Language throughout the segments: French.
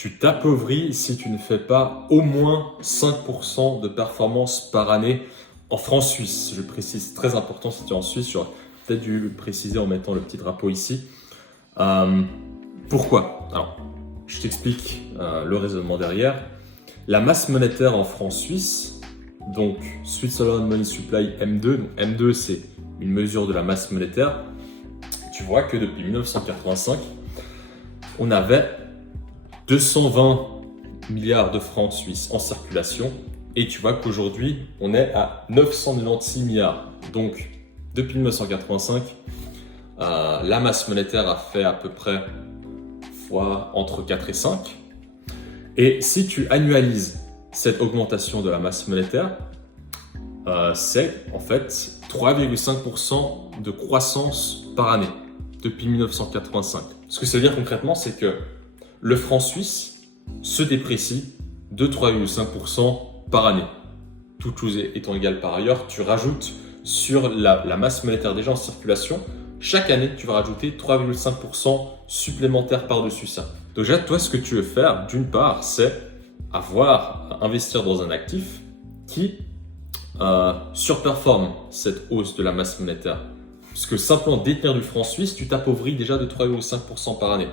tu t'appauvris si tu ne fais pas au moins 5% de performance par année en francs suisses. Je précise, très important si tu es en Suisse, j'aurais peut-être dû le préciser en mettant le petit drapeau ici. Pourquoi? Alors, je t'explique le raisonnement derrière. La masse monétaire en francs suisses, donc Switzerland Money Supply M2, donc M2 c'est une mesure de la masse monétaire. Tu vois que depuis 1985, on avait 220 milliards de francs suisses en circulation et tu vois qu'aujourd'hui, on est à 996 milliards. Donc, depuis 1985, la masse monétaire a fait à peu près fois entre 4 et 5. Et si tu annualises cette augmentation de la masse monétaire, c'est en fait 3,5% de croissance par année depuis 1985. Ce que ça veut dire concrètement, c'est que le franc suisse se déprécie de 3,5% par année. Toutes choses étant égales par ailleurs, tu rajoutes sur la masse monétaire déjà en circulation, chaque année, tu vas rajouter 3,5% supplémentaire par-dessus ça. Donc déjà, toi, ce que tu veux faire, d'une part, c'est investir dans un actif qui surperforme cette hausse de la masse monétaire. Parce que simplement détenir du franc suisse, tu t'appauvris déjà de 3,5% par année.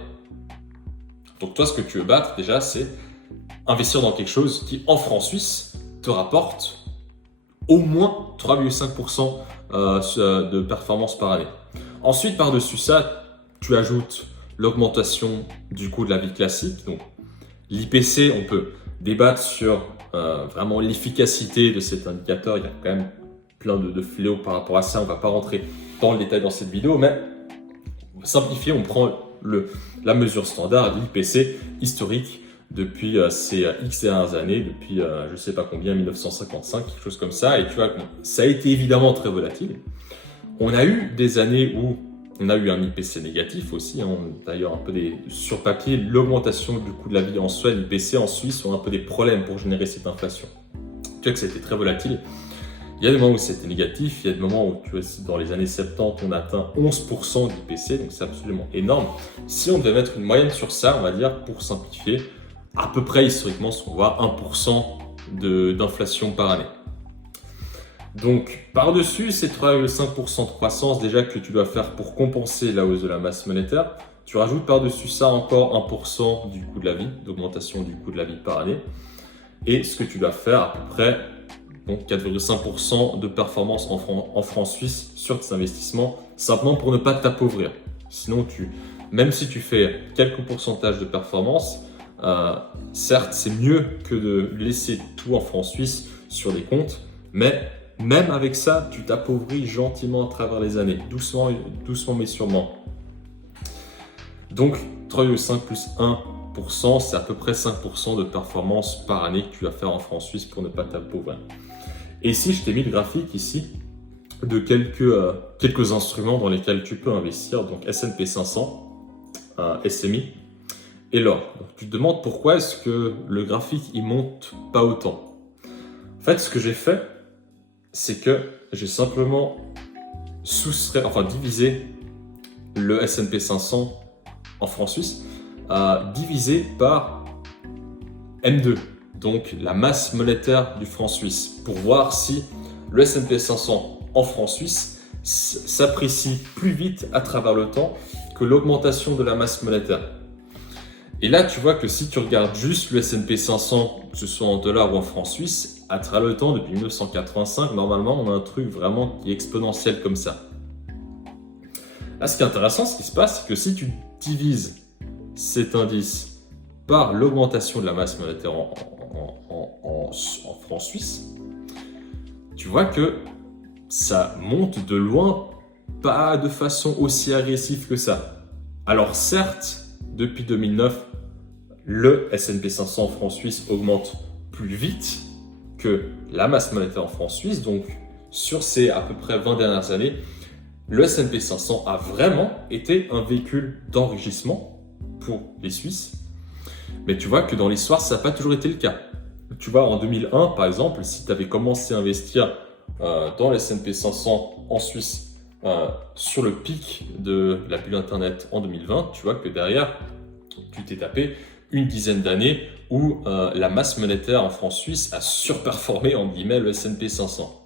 Donc toi, ce que tu veux battre déjà, c'est investir dans quelque chose qui, en francs suisse, te rapporte au moins 3,5% de performance par année. Ensuite, par-dessus ça, tu ajoutes l'augmentation du coût de la vie classique. Donc, l'IPC, on peut débattre sur vraiment l'efficacité de cet indicateur. Il y a quand même plein de fléaux par rapport à ça. On ne va pas rentrer dans le détail dans cette vidéo, mais simplifié, on prend la mesure standard, l'IPC historique depuis ces X dernières années, depuis je ne sais pas combien, 1955, quelque chose comme ça. Et tu vois, ça a été évidemment très volatile. On a eu des années où on a eu un IPC négatif aussi. D'ailleurs, un peu sur papier, l'augmentation du coût de la vie en Suède, l'IPC en Suisse ont un peu des problèmes pour générer cette inflation. Tu vois que c'était très volatile. Il y a des moments où c'était négatif, il y a des moments où, tu vois, dans les années 70, on atteint 11% d'IPC, donc c'est absolument énorme. Si on devait mettre une moyenne sur ça, on va dire, pour simplifier, à peu près historiquement, on voit 1% d'inflation par année. Donc, par-dessus ces 3,5% de croissance déjà que tu dois faire pour compenser la hausse de la masse monétaire, tu rajoutes par-dessus ça encore 1% du coût de la vie, d'augmentation du coût de la vie par année. Et ce que tu dois faire à peu près, donc 4,5% de performance en francs suisses sur tes investissements, simplement pour ne pas t'appauvrir. Sinon, même si tu fais quelques pourcentages de performance, certes, c'est mieux que de laisser tout en francs suisses sur des comptes, mais même avec ça, tu t'appauvris gentiment à travers les années, doucement mais sûrement. Donc, 3,5 plus 1%, c'est à peu près 5% de performance par année que tu vas faire en francs suisses pour ne pas t'appauvrir. Et ici, je t'ai mis le graphique ici de quelques instruments dans lesquels tu peux investir, donc S&P 500, SMI et l'or. Donc, tu te demandes pourquoi est-ce que le graphique il monte pas autant. En fait, ce que j'ai fait, c'est que j'ai simplement divisé le S&P 500 en francs suisses, divisé par M2, donc la masse monétaire du franc suisse, pour voir si le S&P 500 en francs suisses s'apprécie plus vite à travers le temps que l'augmentation de la masse monétaire. Et là, tu vois que si tu regardes juste le S&P 500, que ce soit en dollars ou en francs suisses, à travers le temps, depuis 1985, normalement, on a un truc vraiment qui est exponentiel comme ça. Là, ce qui est intéressant, ce qui se passe, c'est que si tu divises cet indice par l'augmentation de la masse monétaire en francs suisses, tu vois que ça monte de loin, pas de façon aussi agressive que ça. Alors certes, depuis 2009, le S&P 500 en francs suisses augmente plus vite que la masse monétaire en francs suisses. Donc, sur ces à peu près 20 dernières années, le S&P 500 a vraiment été un véhicule d'enrichissement pour les Suisses. Mais tu vois que dans l'histoire, ça n'a pas toujours été le cas. Tu vois, en 2001, par exemple, si tu avais commencé à investir dans le S&P 500 en Suisse sur le pic de la bulle Internet en 2020, tu vois que derrière, tu t'es tapé une dizaine d'années où la masse monétaire en francs suisses a surperformé en guillemets le S&P 500.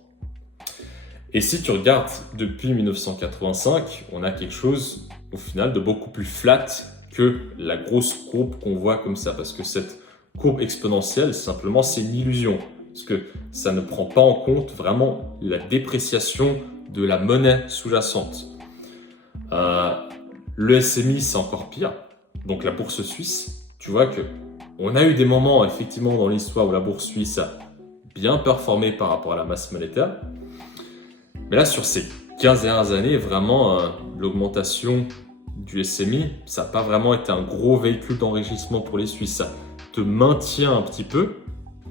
Et si tu regardes depuis 1985, on a quelque chose au final de beaucoup plus flat que la grosse courbe qu'on voit comme ça. Parce que cette courbe exponentielle, simplement, c'est une illusion. Parce que ça ne prend pas en compte vraiment la dépréciation de la monnaie sous-jacente. Le SMI, c'est encore pire. Donc la bourse suisse, tu vois que on a eu des moments effectivement dans l'histoire où la bourse suisse a bien performé par rapport à la masse monétaire. Mais là, sur ces 15 dernières années, vraiment, l'augmentation du SMI, ça n'a pas vraiment été un gros véhicule d'enrichissement pour les Suisses. Ça te maintient un petit peu,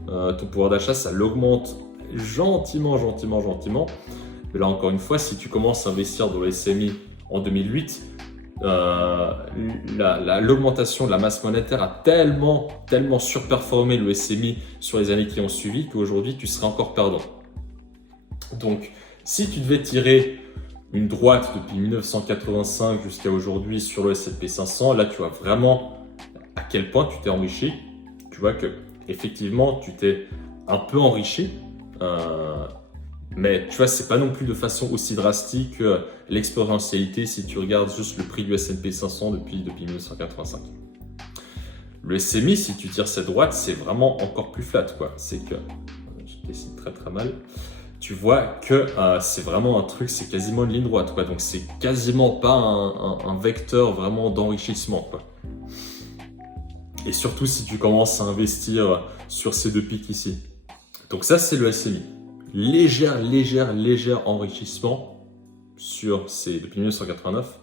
ton pouvoir d'achat, ça l'augmente gentiment. Mais là, encore une fois, si tu commences à investir dans le SMI en 2008, l'augmentation de la masse monétaire a tellement surperformé le SMI sur les années qui ont suivi qu'aujourd'hui, tu serais encore perdant. Donc, si tu devais tirer une droite depuis 1985 jusqu'à aujourd'hui sur le S&P 500, là tu vois vraiment à quel point tu t'es enrichi. Tu vois que effectivement tu t'es un peu enrichi, mais tu vois c'est pas non plus de façon aussi drastique que l'exponentialité si tu regardes juste le prix du S&P 500 depuis 1985. Le SMI, si tu tires cette droite, c'est vraiment encore plus flat quoi. C'est que je dessine très mal. Tu vois que c'est vraiment un truc, c'est quasiment une ligne droite, quoi. Donc c'est quasiment pas un vecteur vraiment d'enrichissement, quoi. Et surtout si tu commences à investir sur ces deux pics ici. Donc ça c'est le SMI. Léger enrichissement depuis 1989,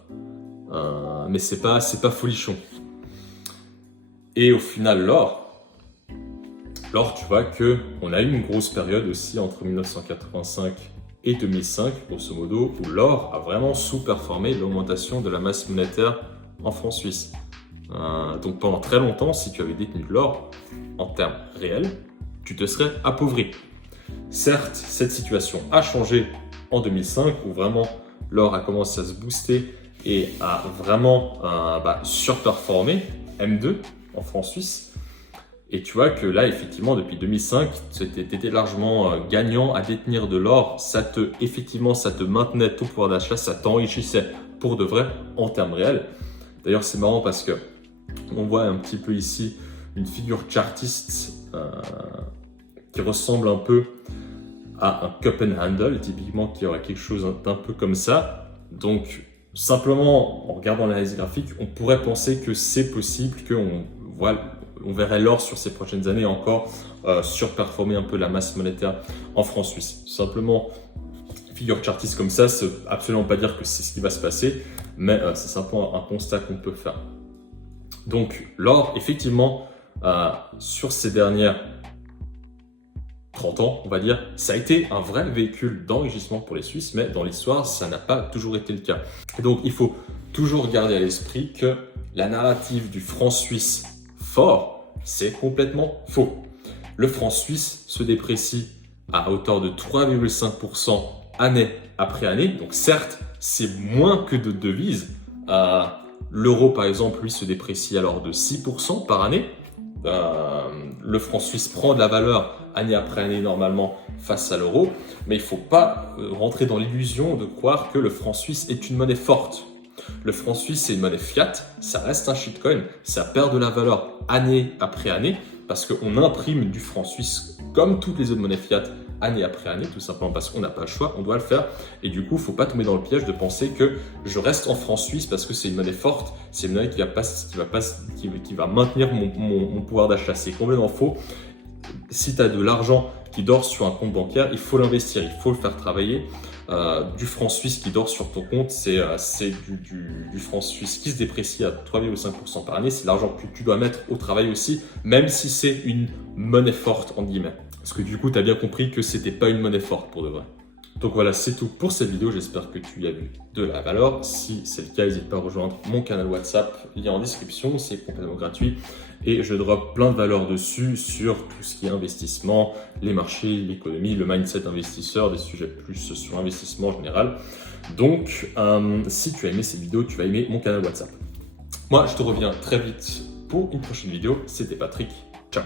mais c'est pas folichon. Et au final l'or, tu vois qu'on a eu une grosse période aussi entre 1985 et 2005, grosso modo, où l'or a vraiment sous-performé l'augmentation de la masse monétaire en francs suisses. Donc pendant très longtemps, si tu avais détenu de l'or, en termes réels, tu te serais appauvri. Certes, cette situation a changé en 2005, où vraiment l'or a commencé à se booster et a vraiment surperformé M2 en francs suisses. Et tu vois que là, effectivement, depuis 2005, tu étais largement gagnant à détenir de l'or. Ça te maintenait ton pouvoir d'achat, ça t'enrichissait pour de vrai en termes réels. D'ailleurs, c'est marrant parce que on voit un petit peu ici une figure chartiste qui ressemble un peu à un cup and handle, typiquement qui aurait quelque chose d'un peu comme ça. Donc, simplement, en regardant l'analyse graphique, on pourrait penser que c'est possible on verrait l'or sur ces prochaines années encore surperformer un peu la masse monétaire en francs suisses. Simplement, figure chartiste comme ça, ça ne veut absolument pas dire que c'est ce qui va se passer, mais c'est simplement un constat qu'on peut faire. Donc l'or, effectivement, sur ces dernières 30 ans, on va dire, ça a été un vrai véhicule d'enrichissement pour les Suisses, mais dans l'histoire, ça n'a pas toujours été le cas. Et donc il faut toujours garder à l'esprit que la narrative du franc suisse fort, c'est complètement faux. Le franc suisse se déprécie à hauteur de 3,5% année après année. Donc certes, c'est moins que de devises. L'euro, par exemple, lui, se déprécie alors de 6% par année. Le franc suisse prend de la valeur année après année normalement face à l'euro. Mais il ne faut pas rentrer dans l'illusion de croire que le franc suisse est une monnaie forte. Le franc suisse, c'est une monnaie fiat, ça reste un shitcoin, ça perd de la valeur année après année parce qu'on imprime du franc suisse comme toutes les autres monnaies fiat année après année, tout simplement parce qu'on n'a pas le choix, on doit le faire. Et du coup, il ne faut pas tomber dans le piège de penser que je reste en franc suisse parce que c'est une monnaie forte, c'est une monnaie qui va maintenir mon pouvoir d'achat. C'est complètement faux. Si tu as de l'argent qui dort sur un compte bancaire, il faut l'investir, il faut le faire travailler. Du franc suisse qui dort sur ton compte, c'est du franc suisse qui se déprécie à 3,5% par année. C'est l'argent que tu dois mettre au travail aussi, même si c'est une monnaie forte, en guillemets. Parce que du coup, tu as bien compris que c'était pas une monnaie forte pour de vrai. Donc voilà, c'est tout pour cette vidéo. J'espère que tu y as vu de la valeur. Si c'est le cas, n'hésite pas à rejoindre mon canal WhatsApp, lien en description, c'est complètement gratuit. Et je drop plein de valeurs dessus sur tout ce qui est investissement, les marchés, l'économie, le mindset investisseur, des sujets plus sur l'investissement en général. Donc, si tu as aimé cette vidéo, tu vas aimer mon canal WhatsApp. Moi, je te reviens très vite pour une prochaine vidéo. C'était Patrick. Ciao.